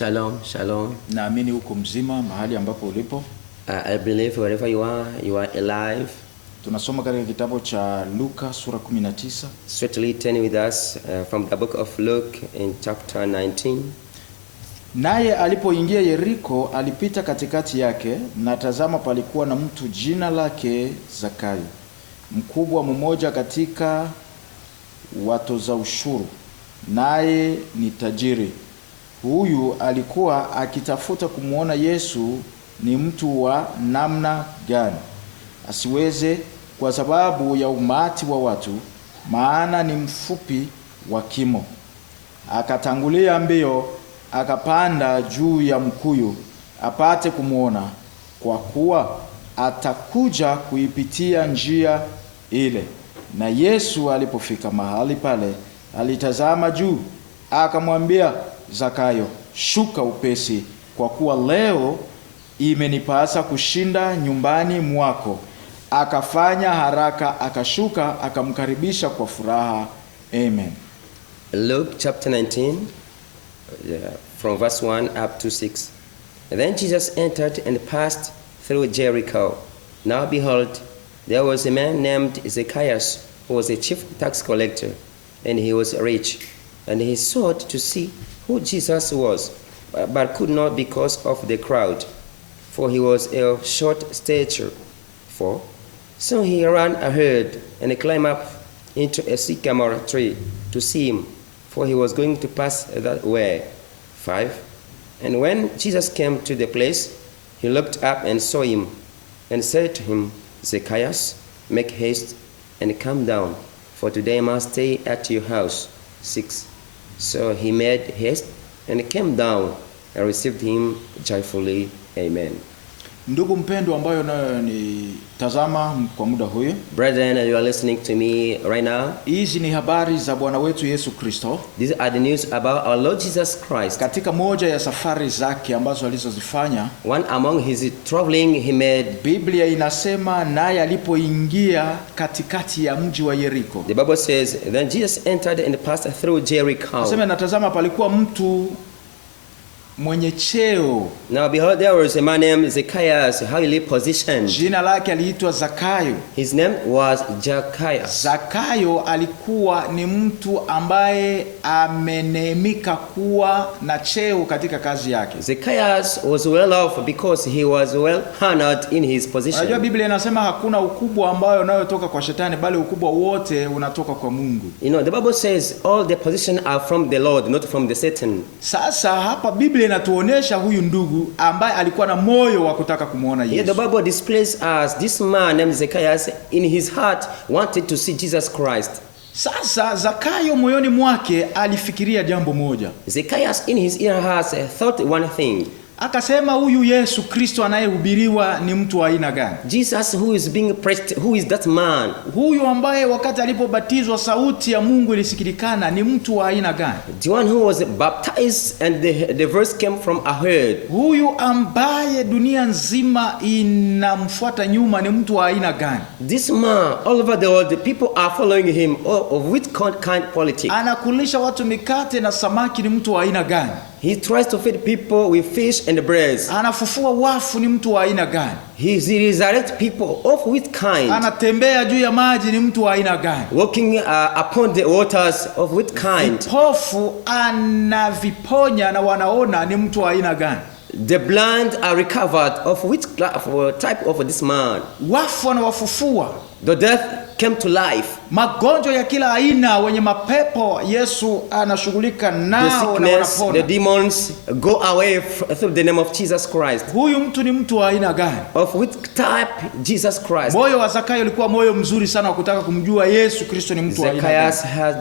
Shalom, shalom. Naamini uko mzima mahali ambapo ulipo. I believe wherever you are alive. Tunasoma katika kitabu cha Luka sura 19. Strictly turn with us from the book of Luke in chapter 19. Naye alipoingia Yeriko, alipita katikati yake, na tazama palikuwa na mtu jina lake Zakayo, mkubwa mmoja katika watoza ushuru, naye ni tajiri. Huyu alikuwa akitafuta kumuona Yesu ni mtu wa namna gani, asiweze kwa sababu ya umati wa watu, maana ni mfupi wa kimo. Akatangulia mbio, akapanda juu ya mkuyu apate kumuona, kwa kuwa atakuja kuipitia njia ile. Na Yesu alipofika mahali pale, alitazama juu, akamwambia Zakayo, shuka upesi, kwa kuwa leo imenipasa kushinda nyumbani mwako. Akafanya haraka, akashuka, akamkaribisha kwa furaha. Amen. Luke chapter 19, from verse 1 up to 6. Then Jesus entered and passed through Jericho. Now behold, there was a man named Zacchaeus, who was a chief tax collector, and he was rich. And he sought to see who Jesus was, but could not because of the crowd, for he was of short stature. So he ran ahead and climbed up into a sycamore tree to see him, for he was going to pass that way. 5. And when Jesus came to the place, he looked up and saw him, and said to him, Zacchaeus, make haste and come down, for today I must stay at your house. 6. So he made haste and came down and received him joyfully. Amen. Ndugu mpendwa ambayo nayo ni tazama kwa muda huyo. Brethren, you are listening to me right now. Hizi ni habari za Bwana wetu Yesu Kristo. These are the news about our Lord Jesus Christ. Katika moja ya safari zake ambazo alizozifanya, one among his traveling he made, Biblia inasema naye alipoingia katikati ya mji wa Yeriko. The Bible says, then Jesus entered and passed through Jericho. Nasema natazama palikuwa mtu mwenye cheo. Now behold, there was a man named Zacchaeus, highly positioned. Jina lake aliitwa Zakayo. His name was Zacchaeus. Zakayo alikuwa ni mtu ambaye ameneemika kuwa na cheo katika kazi yake. Zacchaeus was well off because he was well honored in his position. Unajua Biblia inasema hakuna ukubwa ambao unayotoka kwa shetani, bali ukubwa wote unatoka kwa Mungu. You know, the Bible says all the positions are from the Lord, not from the Satan. Sasa hapa Biblia inatuonesha huyu ndugu ambaye alikuwa na moyo wa kutaka kumuona Yesu. Yeah, the Bible displays us this man named Zacchaeus in his heart wanted to see Jesus Christ. Sasa Zakayo moyoni mwake alifikiria jambo moja. Zacchaeus in his inner heart thought one thing. Akasema huyu Yesu Kristo anayehubiriwa ni mtu wa aina gani? Jesus who is being preached, who is that man? Huyu ambaye wakati alipobatizwa sauti ya Mungu ilisikilikana ni mtu wa aina gani? The one who was baptized and the voice came from ahead. Huyu ambaye dunia nzima inamfuata nyuma ni mtu wa aina gani? This man, all over the world, the people are following him. Of which kind politics? Anakulisha watu mikate na samaki, ni mtu wa aina gani? He tries to feed people with fish and bread. Anafufua wafu, ni mtu wa aina gani? He resurrects people. Of which kind? Anatembea juu ya maji, ni mtu wa aina gani? Walking upon the waters. Of which kind? Vipofu anaviponya na wanaona, ni mtu wa aina gani? The blind are recovered. Of which type of this man? Wafu anawafufua. The death came to life. Magonjwa ya kila aina, wenye mapepo Yesu anashughulika nao na wanapona. The demons go away through the name of Jesus Christ. Huyu mtu ni mtu wa aina gani? Of which type? Jesus Christ. Moyo wa Zakayo ulikuwa moyo mzuri sana wa kutaka kumjua Yesu Kristo ni mtu wa aina gani. Zacchaeus has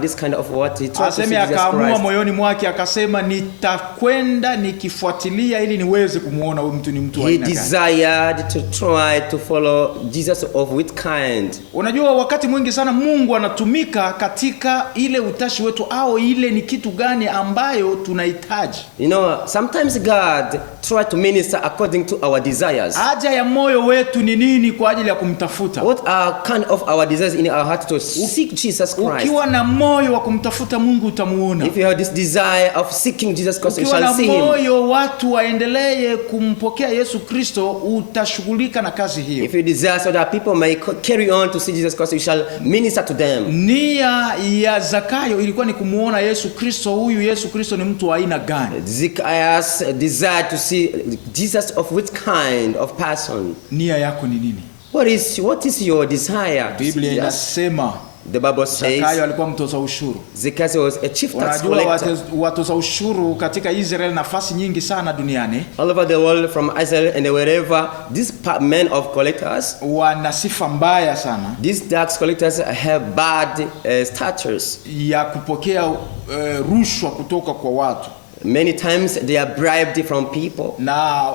this kind of what he tried to see Jesus akaamua Christ. moyoni mwake akasema nitakwenda nikifuatilia ili niweze kumuona huyu mtu ni mtu wa aina gani. He desired to try to follow Jesus. Of which kind? Unajua wakati mwingi sana Mungu anatumika katika ile utashi wetu, au ile ni kitu gani ambayo tunahitaji. You know, sometimes God try to minister according to our desires. Haja ya moyo wetu ni nini kwa ajili ya kumtafuta? What are kind of our desires in our heart to seek Jesus Christ? Ukiwa na moyo wa kumtafuta Mungu utamuona. If you have this desire of seeking Jesus Christ, you shall see him. Ukiwa na moyo watu waendelee kumpokea Yesu Kristo, utashughulika na kazi hiyo. If you desire so that people may carry on to see Jesus Christ, you shall minister to them. Nia ya Zakayo ilikuwa ni kumuona Yesu Kristo. Huyu Yesu Kristo ni mtu wa aina gani? Zacchaeus desired to see Jesus of which kind of person. Nia yako ni nini? What is your desire? Biblia inasema, the Bible says, Zakayo alikuwa mtoza ushuru. Zacchaeus was a chief tax Unajua collector. watoza ushuru katika Israel nafasi nyingi sana duniani. All over the world, from Israel and wherever, these men of collectors, wana sifa mbaya sana. These tax collectors have bad status. Ya kupokea rushwa kutoka kwa watu. Many times they are bribed from people. Na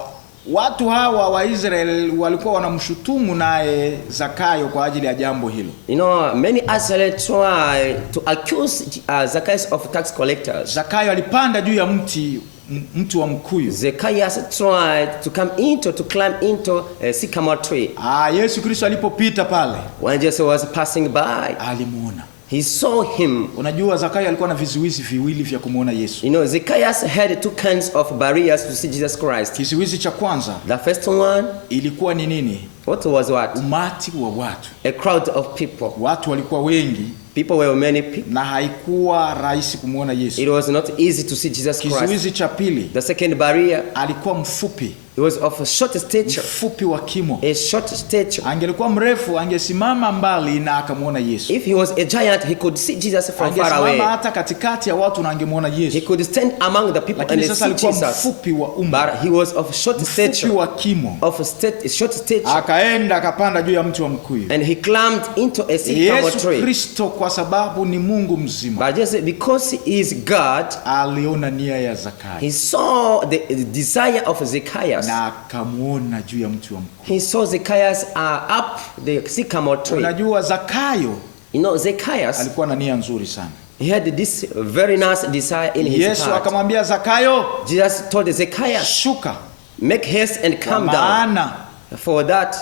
watu hawa wa Israel walikuwa wanamshutumu naye Zakayo kwa ajili ya jambo hilo. You know, many Israelites try to accuse Zacchaeus of tax collectors. Zakayo alipanda juu ya mti wa mkuyu. Zacchaeus tried to climb into a sycamore tree. Yesu Kristo alipopita pale, when Jesus was passing by, alimuona. He saw him. Unajua Zakayo alikuwa na vizuizi viwili vya kumuona Yesu. You know, Zacchaeus had two kinds of barriers to see Jesus Christ. Kizuizi cha kwanza, the first one, ilikuwa ni nini? What was what? Umati wa watu. A crowd of people. Watu walikuwa wengi. People were many people. Na haikuwa rahisi kumuona Yesu. It was not easy to see Jesus Christ. Kizuizi cha pili, the second barrier, alikuwa mfupi. He was of a short stature. Mfupi wa kimo. A short stature. Angelikuwa mrefu angesimama mbali na akamuona Yesu. If he was a giant, he could see Jesus from far away. Angesimama hata katikati ya watu na angemuona Yesu. He could stand among the people and see Jesus. Mfupi wa umbo. But he was of short stature. Mfupi wa kimo. Of short stature. Akaenda akapanda juu ya mti wa mkuyu. And he climbed into a sycamore tree. Yesu Kristo kwa sababu ni Mungu mzima. But just because he is God, aliona nia ya Zakayo. He saw the desire of Zacchaeus. Na akamuona juu ya mti wa mkuyu. He saw Zacchaeus up the sycamore tree. Unajua Zakayo, you know, Zacchaeus alikuwa na nia nzuri sana. He had this very nice desire in his heart. Yesu akamwambia Zakayo, Jesus told Zacchaeus, shuka, make haste and come down. For that,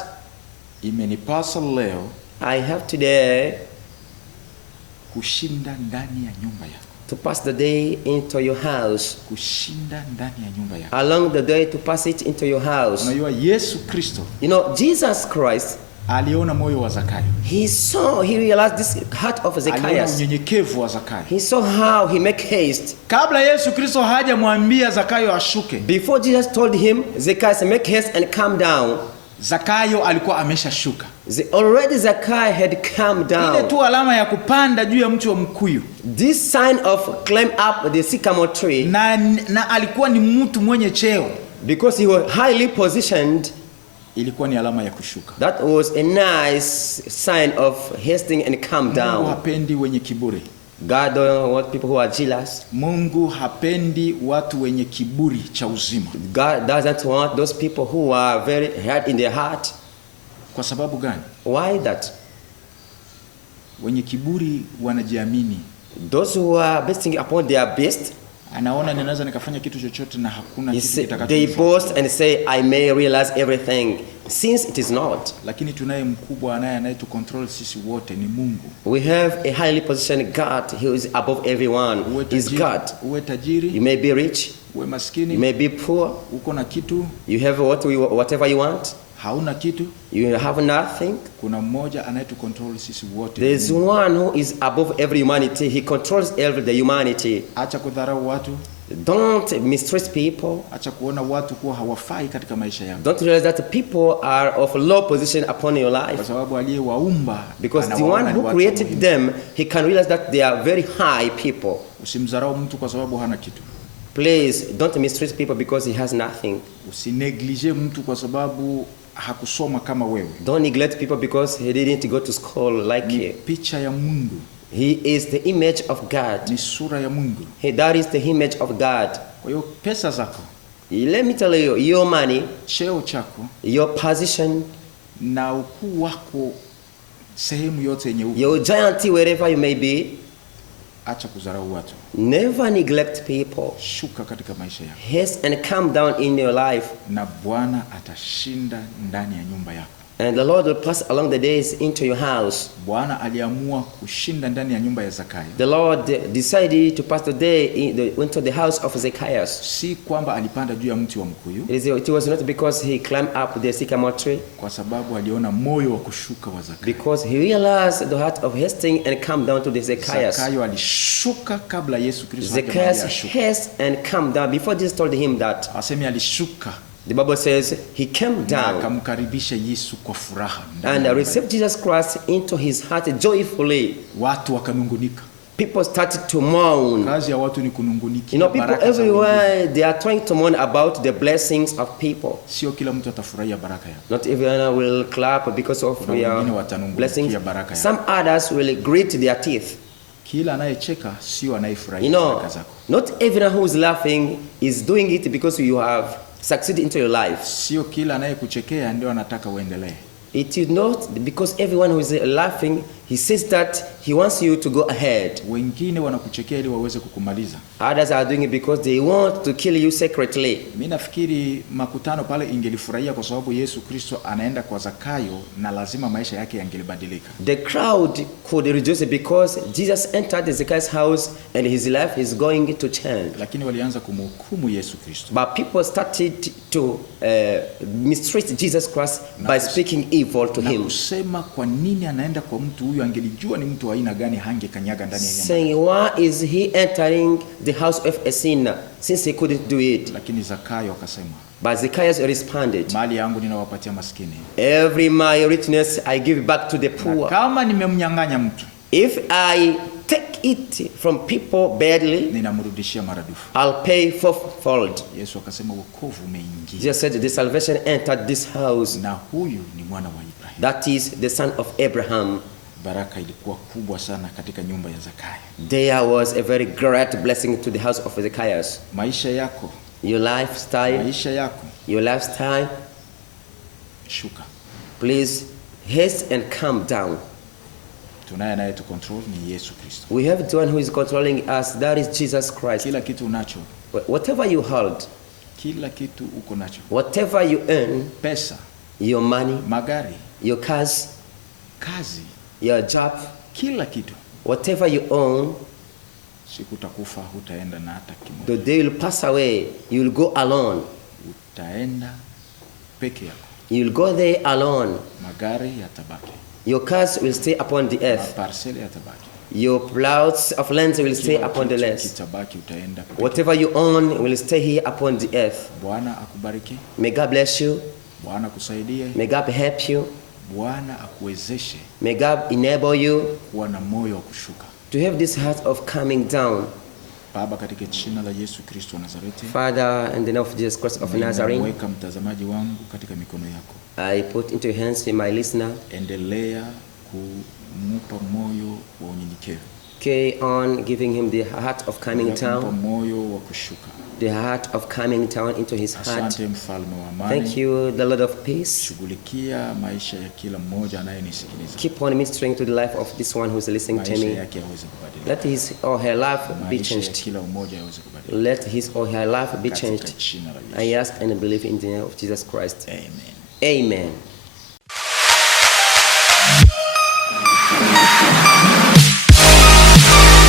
imenipasa leo, I have today kushinda ndani ya nyumba yako. To pass the day into your house. Kushinda ndani ya nyumba yako. Along the day to pass it into your house. Unajua Yesu Kristo, you know, Jesus Christ, aliona moyo wa Zakayo. He realized this heart of Zacchaeus. Aliona unyenyekevu wa Zakayo. He saw how he make haste. Kabla Yesu Kristo hajamwambia Zakayo ashuke, before Jesus told him, Zacchaeus, make haste and come down, Zakayo alikuwa ameshashuka. Already Zacchaeus had come down. Ile tu alama ya kupanda juu ya mti wa mkuyu. This sign of climb up the sycamore tree. Na alikuwa ni mtu mwenye cheo. Because he was highly positioned. Ilikuwa ni alama ya kushuka. That was a nice sign of hastening and come down. Mungu hapendi wenye kiburi. God don't want people who are jealous. Mungu hapendi watu wenye kiburi cha uzima. God doesn't want those people who are very hard in their heart. Kwa sababu gani? Why that? Wenye kiburi wanajiamini. Those who are boasting upon their best. Anaona ninaweza nikafanya kitu chochote na hakuna kitu kitakachofanya. They boast and say, I may realize everything, since it is not. Lakini tunaye mkubwa anayetu control sisi wote ni Mungu. We have a highly positioned God who is above everyone. Is God. Uwe tajiri. You may be rich. Uwe maskini. You may be poor. Uko na kitu. You have whatever you want. Hauna kitu. You have nothing. Kuna mmoja anayetu control sisi wote. There is one who is above every humanity. He controls the humanity. Acha kudharau watu. Don't mistreat people. Acha kuona watu kuwa hawafai katika maisha yako. Don't realize that people are of low position upon your life. Kwa sababu aliyewaumba, because the one who created them, he can realize that they are very high people. Usimdharau mtu kwa sababu hana kitu. Please don't mistreat people because he has nothing. Usineglige mtu kwa sababu hakusoma kama wewe. Don't neglect people because he didn't go to school like you. Picha ya Mungu. He is the image of God. Ni sura ya Mungu. That is the image of God. Kwa hiyo pesa zako, let me tell you, your money, cheo chako, your position, na ukuu wako sehemu yote yenye uko, your giant wherever you may be, acha kudharau watu. never neglect people. Shuka katika maisha yako. Yes, and calm down in your life. Na Bwana atashinda ndani ya nyumba yako. And the Lord will pass along the days into your house. Bwana aliamua kushinda ndani ya nyumba ya Zakayo. The Lord decided to pass the day into the house of Zacchaeus. Si kwamba alipanda juu ya mti wa mkuyu. It was not because he climbed up the sycamore tree. Kwa sababu aliona moyo wa kushuka wa Zakayo. Because he realized the heart of hasting and come down to the Zacchaeus. Zakayo alishuka kabla Yesu Kristo hajamwambia ashuke. Zacchaeus hasted and come down before Jesus told him that. Asemi alishuka. The Bible says he came down akamkaribisha Yesu kwa furaha and received Jesus Christ into his heart joyfully. Watu wakanungunika. People started to mourn. Kazi ya watu ni kunungunika. You know, people everywhere, they are trying to mourn about the blessings of people. Sio kila mtu atafurahia baraka yako. Not everyone will clap because of your blessings. Some others will grit their teeth. Kila anayecheka sio anayefurahia baraka zako. Not everyone who is laughing is doing it because you have succeeded into your life. Sio kila anayekuchekea ndio anataka uendelee. It is not because everyone who is laughing, he says that he wants you to go ahead. Wengine wanakuchekea ili waweze kukumaliza. Others are doing it because they want to kill you secretly. Mimi nafikiri makutano pale ingelifurahia kwa sababu Yesu Kristo anaenda kwa Zakayo na lazima maisha yake yangelibadilika. The crowd could rejoice because Jesus entered Zacchaeus' house and his life is going to change. Lakini walianza kumhukumu Yesu Kristo. But people started to mistreat Jesus Christ by speaking evil to him. Na kusema kwa nini anaenda kwa mtu huyu, angelijua ni mtu wa aina gani hangekanyaga ndani ya nyumba. Saying, why is he entering the house of a sinner since he couldn't do it? Lakini Zakayo akasema, but Zacchaeus responded, mali yangu ninawapatia maskini. Every my richness I give back to the poor. Na kama nimemnyang'anya mtu, if I take it from people badly, ninamrudishia maradufu. I'll pay fourfold. Yesu akasema wokovu umeingia. Jesus said the salvation entered this house. Na huyu ni mwana wa Ibrahim. That is the son of Abraham. Baraka ilikuwa kubwa sana katika nyumba ya Zakayo. There was a very great blessing to the house of Zacchaeus. Maisha yako, your lifestyle, shuka. Please haste and calm down. Tunaye anaye tu control ni Yesu Kristo. We have the one who is controlling us, that is Jesus Christ. Kila kitu unacho, whatever you hold, kila kitu uko nacho, whatever you earn, pesa, your money, magari, your cars, kazi, your job, kila kitu, whatever you own, siku utakufa hutaenda na hata kimoja. The day will pass away, you will go alone. Utaenda peke yako. You will go there alone. Magari yatabaki. Your cars will stay upon the earth. Parcel yatabaki. Your plots of land will stay upon the land. Kitabaki utaenda. Whatever you own will stay here upon the earth. Bwana akubariki. May God bless you. Bwana akusaidie. May God help you. Bwana akuwezeshe. May God enable you kuwa na moyo wa kushuka. To have this heart of coming down. Baba, katika jina la Yesu Kristo wa Nazareti. Father, in the name of Jesus Christ of Nazareth. Naweka mtazamaji wangu katika mikono yako. I put into your hands my listener. Endelea kumupa moyo wa unyenyekevu. Carry on giving him the heart of coming down. Moyo wa kushuka. The heart of coming down into his heart. Asante mfalme wa amani. Thank you, the Lord of peace. Shughulikia maisha ya kila mmoja anayenisikiliza. Keep on ministering to the life of this one who is listening to me. Maisha yake yaweze kubadilika. Let his or her life be changed. Maisha ya kila mmoja yaweze kubadilika. Let his or her life be changed. I ask and believe in the name of Jesus Christ. Amen. Amen.